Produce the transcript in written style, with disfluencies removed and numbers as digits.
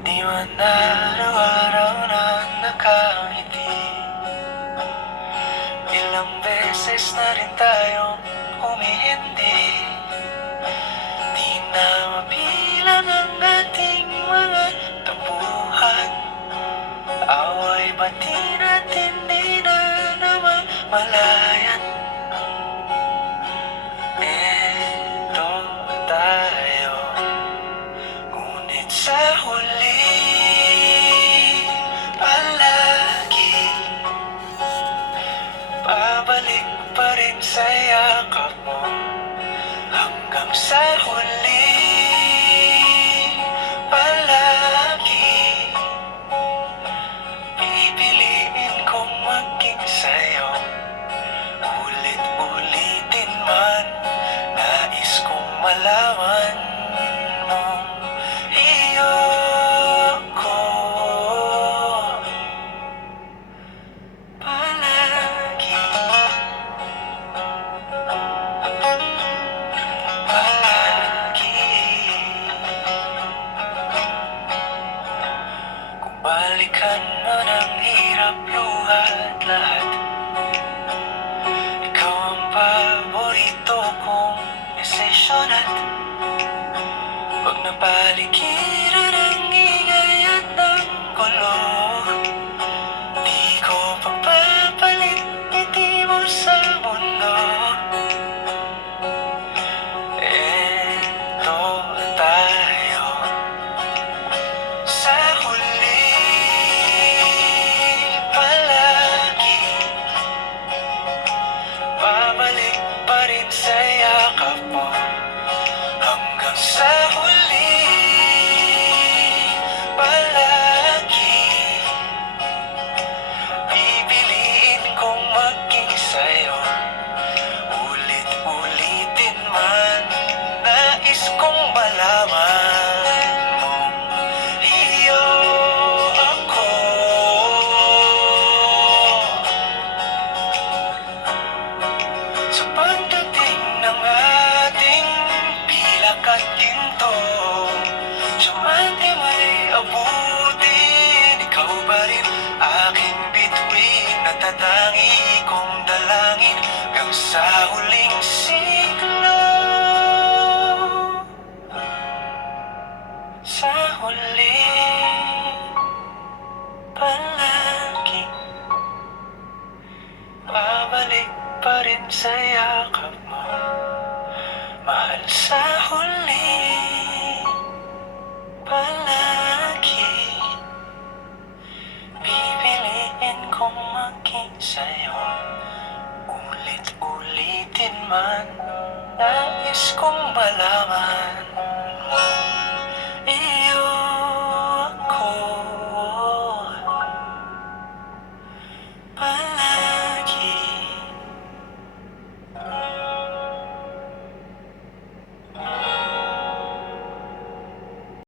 Di man araw-araw na nakangiti. Ilang beses na rin tayong humihindi. Di na mabilang ang ating mga tampuhan. Away bati natin di na namamalayan. Eto tayo, ngunit sa huli palagi babalik pa rin sa yakap mo. Hanggang sa huli palagi pipiliin kong maging sa'yo. Ulit-ulitin man, nais kong malaman mong iyo ko palagi. Palagi. Kung balikan man ang hirap, luhat lahat, ikaw ang paborito kong desisyon. At pag napaligiran ang ingay at ang gulo, di ko pagpapalit ngiti mo sa mundo. Eto tayo, sa huli palagi babalik pa rin sa yakap mo. Hanggang sa huli palagi pipiliin kong maging sa'yo. Ulit-ulitin man, nais kong malaman mong iyo ako. Sa pagdating ng ating pilak at ginto, siya man di may abutin, ikaw pa rin aking bituin. Natatangi kong dalangin hanggang sa huling siglo. Sa huli palagi babalik pa rin sa yakap mo, mahal. Sa huli palagi pipiliin kong maging sa'yo. Ulit-ulitin man, nais kong malaman